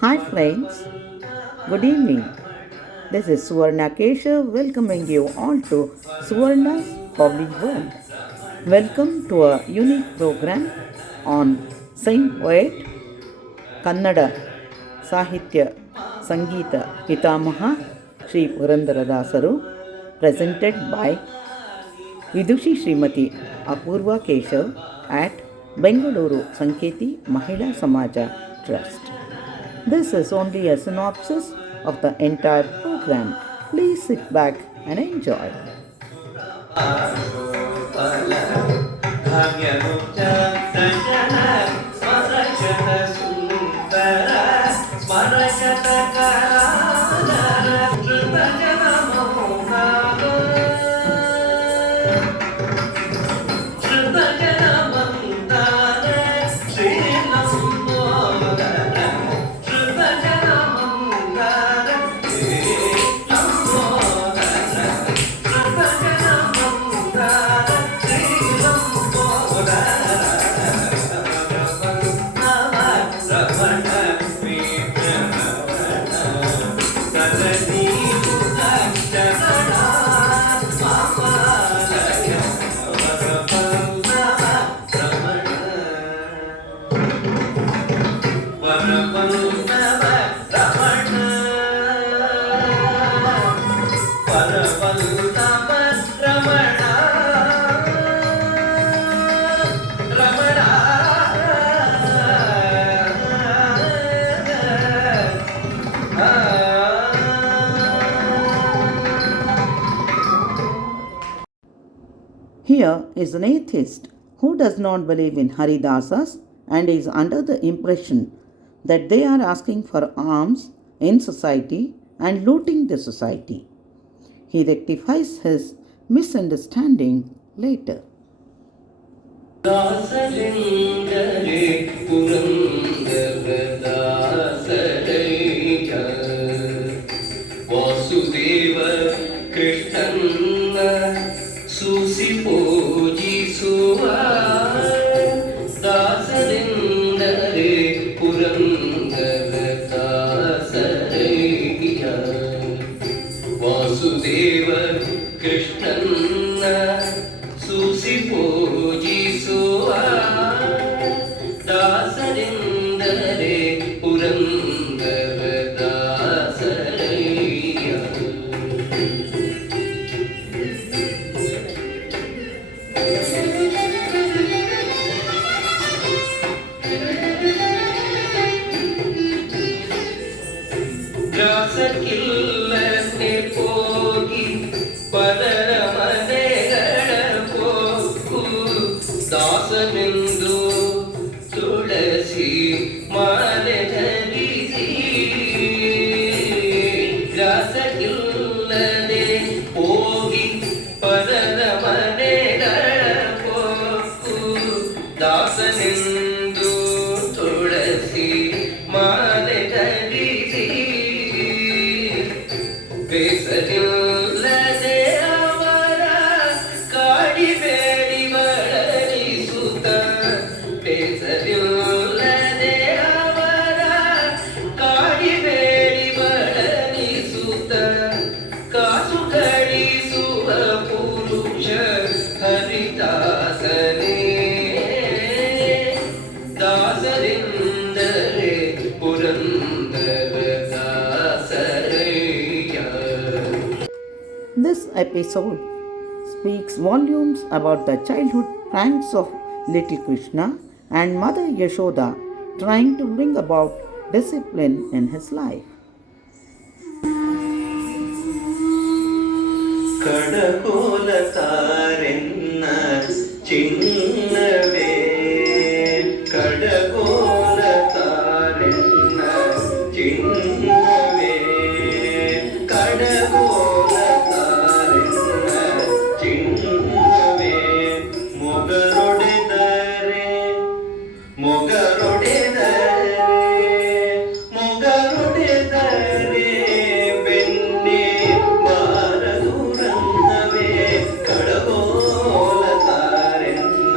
Hi friends, good evening. This is Suvarna Keshav welcoming you all to Suvarna's Hobby World. Welcome to a unique program on Saint Poet, Kannada Sahitya Sangita Pitamaha Sri Purandaradasaru, presented by Vidushi Srimati Apurva Keshav at Bengaluru Sanketi Mahila Samaja Trust. This is only a synopsis of the entire program. Please sit back and enjoy. Here is an atheist who does not believe in Haridasas and is under the impression that they are asking for alms in society and looting the society. He rectifies his misunderstanding later. Vasudeva ಕೃಷ್ಣನ್ನ ಸೂಸಿ ಪೂಜಿಸುವ ದಾಸರೆಂದರೆ ಪುರಂದರ ದಾಸರಯ್ಯ ವಾಸುದೇವ ಕೃಷ್ಣನ್ನ ಸೂಸಿ ಪೂಜಿಸುವ ದಾಸರೆಂದರೆ ಪುರಂದರ ದಾಸರಯ್ಯ ದಾಸಕ್ಕಿಲ್ಲದೆ ಹೋಗಿ ಪದರ ಮನೆಗಳ ಹೋಗು ದಾಸನೆಂದು ತುಳಸಿ ಮಾಲೆ ಧರಿಸಿ ದಾಸಕ್ಕಿಲ್ಲದೆ ಹೋಗಿ ಪದರ ಮನೆಗಳ ಹೋಗು ದಾಸನೆಂದು ತುಳಸಿ ಮಾಲೆ ಧರಿಸಿ ಬೇಸರಿಲ್ಲದೆ ಅವರ ಕಾಡಿಬೇಡಿ ಬಳಲಿಸುತ್ತ ಬೇಸರಿಲ್ಲದೆ ಅವರ ಕಾಡಿಬೇಡಿ ಬಳಲಿಸುತ್ತ ಕಾಸು ಗಳಿಸುವ ಪುರುಷ ಹರಿದಾಸನೇ ದಾಸರೆಂದರೆ Purandara ದಾಸರಯ್ಯ. This episode speaks volumes about the childhood pranks of little Krishna and Mother Yashoda trying to bring about discipline in his life. ಕಡಕೋಲ ತಾರೆನ್ನ ಚಿನ್ನವೇ ಕಡಕೋಲ ತಾರೆನ್ನ ಚಿನ್ನವೇ ಕಡಕೋಲ ತಾರೆನ್ನ ಚಿನ್ನವೇ ಮೊಗರೊಡೆದರೆ ಮೊಗರೊಡೆದರೆ ಬೆನ್ನೆ ಬಾರದು ರನ್ನವೇ ಕಡಕೋಲ ತಾರೆನ್ನ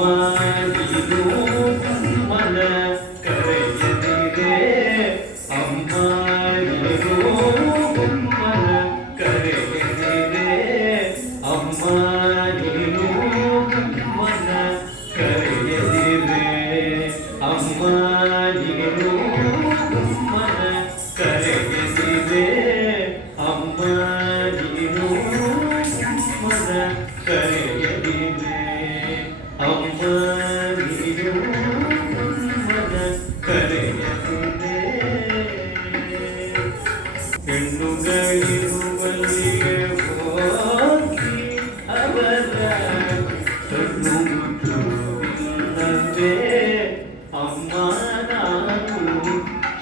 ನೀನು ಅಮ್ಮನ ಕರೆಯದಿರೆ ಅಮ್ಮ ನೀನು ಅಮ್ಮನ ಕರೆಯದಿರೆ ಅಮ್ಮ ನೀನು ಅಮ್ಮನ ಕರೆಯದಿರೆ ಅಮ್ಮ ನೀನು ಅಮ್ಮನ ಕರೆಯದಿರೆ ಅಮ್ಮ ನೀನು ಅಮ್ಮನ ಕರೆಯದಿರೆ ಅಮ್ಮ ನೀನು ಅಮ್ಮನ ಕರೆಯದಿರೆ ಹೆಣ್ಣುಗಳಿರುವಲ್ಲಿಗೆ ಹೋಗಿ ಅವರ ಕಣ್ಣು ಮುಚ್ಚುವುದಿಲ್ಲವೇ ಅಮ್ಮ ನಾನು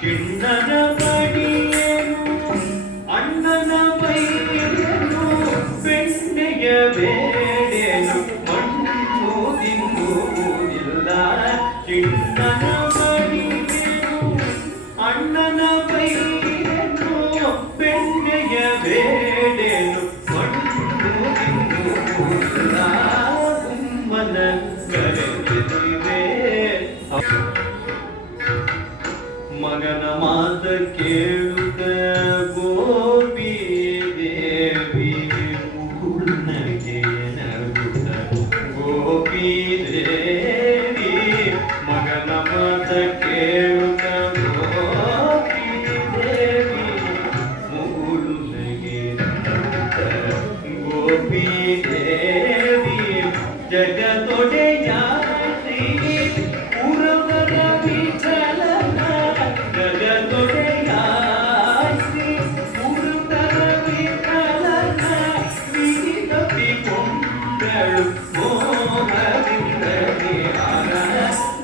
ಚಿನ್ನದ ಬಡಿಯೇನು ಅಣ್ಣನ ಬೈಯೇನು ಬೆಣ್ಣೆಯ ಬೇಡೇನು ಮಣ್ಣು ತಿನ್ನುವುದಿಲ್ಲ ಚಿನ್ನದ ಬಡಿಯೇನು ಅಣ್ಣನ ಬೈಯೇನು ಬೆಣ್ಣೆಯ ಬೇಡೇನು ಮಣ್ಣು ತಿನ್ನುವುದಿಲ್ಲ ಅಮ್ಮನ ಕರೆದಿವೆ ಮಗನ ಮಾತ ಕೇಳುತ್ತ ಗೋಪಿ ದೇವಿ ಮುಗುಳ್ನಗೆ ನಗುತ್ತ ಗೋಪಿ ದೇವಿ ಮಗನ ಮಾತ ಕೇಳುತ್ತ ಗೋಪಿ ದೇವಿ ಮುಗುಳ್ನಗೆ ನಗುತ್ತ ಗೋಪಿ ದೇವಿ ಜಗದೊಡೆಯ ಶ್ರೀ ಪುರವರ ವಿಠಲನ ಜಗದೊಡೆಯ ಶ್ರೀ ಪುರವರ ವಿಠಲನ ಬಿಗಿದಪ್ಪಿಕೊಂಡಳು ಮೋಹದಿಂದಲೇ ಆಗ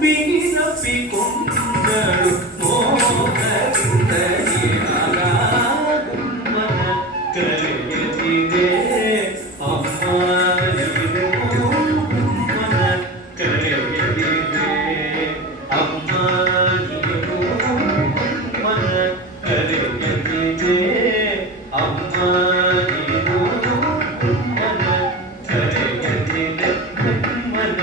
ಬಿಗಿದಪ್ಪಿಕೊಂಡಳು ಮೋಹದಿಂದಲೇ ಆಗ ಅಮ್ಮನ ಕರೆಯದಿದೆ ಅಮ್ಮ ನೀನು ಅಮ್ಮನ ಕರೆಯದಿದೆ ಅಮ್ಮ ನೀನು ಅಮ್ಮನ ಕರೆಯದಿದೆ ಅಮ್ಮ ನೀನು ಅಮ್ಮನ ಕರೆಯದಿದೆ ಅಮ್ಮನ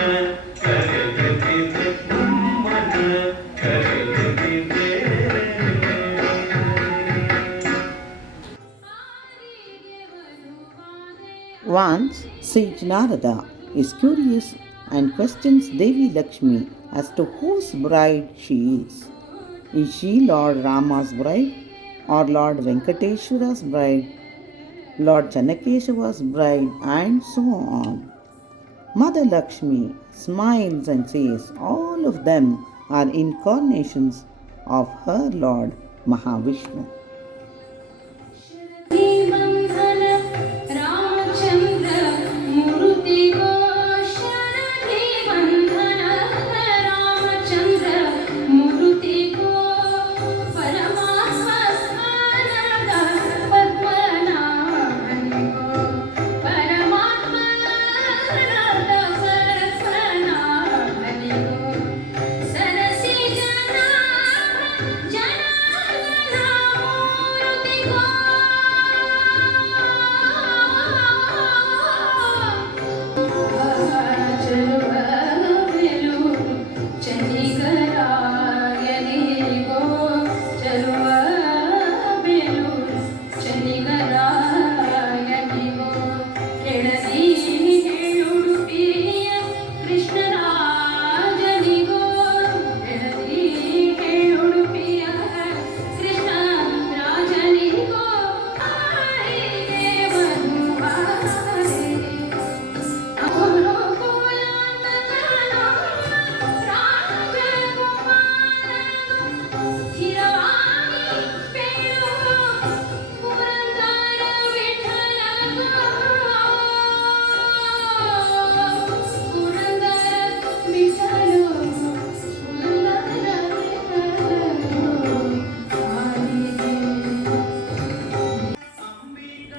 ಕರೆಯದಿದೆ ಅಮ್ಮನ ಕರೆಯದಿದೆ Once, Sage Narada is curious and questions Devi Lakshmi as to whose bride she is. Is she Lord Rama's bride, or Lord Venkateshwara's bride, Lord Chanakeshwara's bride, and so on? Mother Lakshmi smiles and says all of them are incarnations of her Lord Mahavishnu. ಶ್ರೀಮಂಧನ Ramachandra ಮೂರ್ತಿ ಗೋಷಣ ಶ್ರೀಮಂಧನ ರಾಮಚಂದ್ರ ಮೂರ್ತಿ ಗೋ ಪರಮಾತ್ಮ ಸ್ನಾನದ ಪದ್ಮನಾಭನಿ ಗೋ ಪರಮಾತ್ಮ ಸ್ನಾನದ ಪದ್ಮನಾಭನಿ ಗೋ ಸರಸಿ ಜನಾರ್ದನ ಮೂರ್ತಿ ಗೋ ಚಲುವ ಬೆಲೂರು ಚನ್ನಿಗರಾಯನಿಗೋ ಚಲುವ Belur ಚನ್ನಿಗರಾಯನಿಗೋ Keladi ಹೇಳುಡುಪಿಯ ಕೃಷ್ಣರಾಜನಿಗೋ Keladi ಹೇಳುಡುಪಿಯ ಕೃಷ್ಣರಾಜನಿಗೋ ಆರಿಗೆ ಮಧುವಾರೆ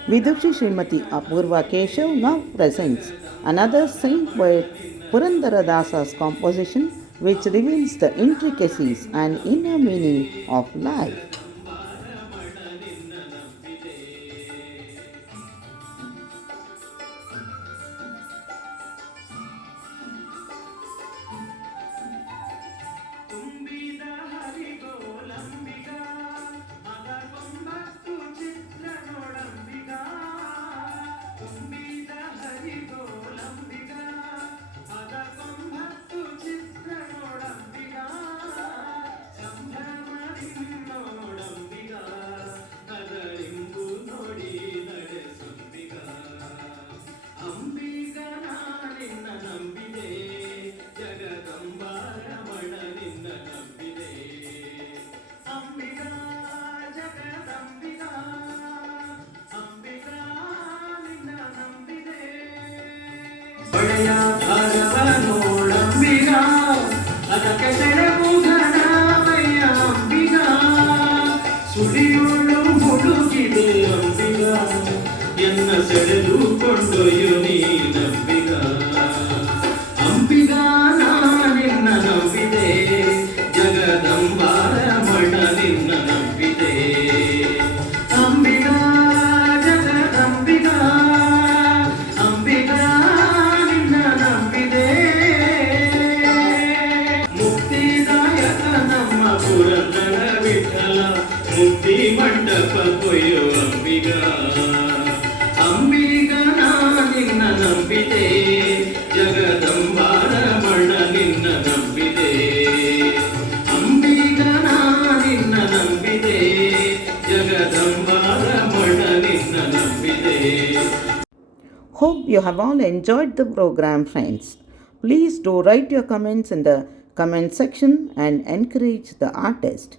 Vidushi Srimati Apurva Keshav now presents another saint poet Purandaradasa's composition which reveals the intricacies and inner meaning of life. ಅದಕ್ಕೆ ಸೆಳೆವು ಘನಮಯ್ಯ ಅಂಬಿಗ ಸುಳಿಯುಳ್ಳು ಮುಡುಗಿದೆ ಅಂಬಿಗ ಎನ್ನ ಸೆಳೆದು ಕೊಂಡೊಯ್ಯು ನೀ ನಂಬಿಗ ಅಂಬಿಗ ನಿನ್ನ ನಂಬಿದೆ ಜಗದಂಬಾರ ಮಣ ನಿನ್ನ ನಂಬಿದೆ ಅಂಬಿಗ ಜಗದಂಬಿಗ ಅಂಬಿಗ ನಿನ್ನ ನಂಬಿದೆ ಮುಕ್ತಿದಾಯಕ ನಮ್ಮ ಪುರಂದರ ವಿಠಲ ಮುಕ್ತಿ ಮಂಟಪ ಕೊಯ್ಯೋ ಅಂಬಿಗ ಅಂಬಿಗ ನಿನ್ನ ನಂಬಿದೆ ಜಗದಂಬಾರ ಮಣ ನಿನ್ನ ನಂಬಿದೆ ಅಂಬಿಗ ನಿನ್ನ ನಂಬಿದೆ ಜಗದಂಬಾರ ಮಣ ನಿನ್ನ ನಂಬಿದೆ. Hope you have all enjoyed the program, friends. Please do write your comments in the comment section and encourage the artist.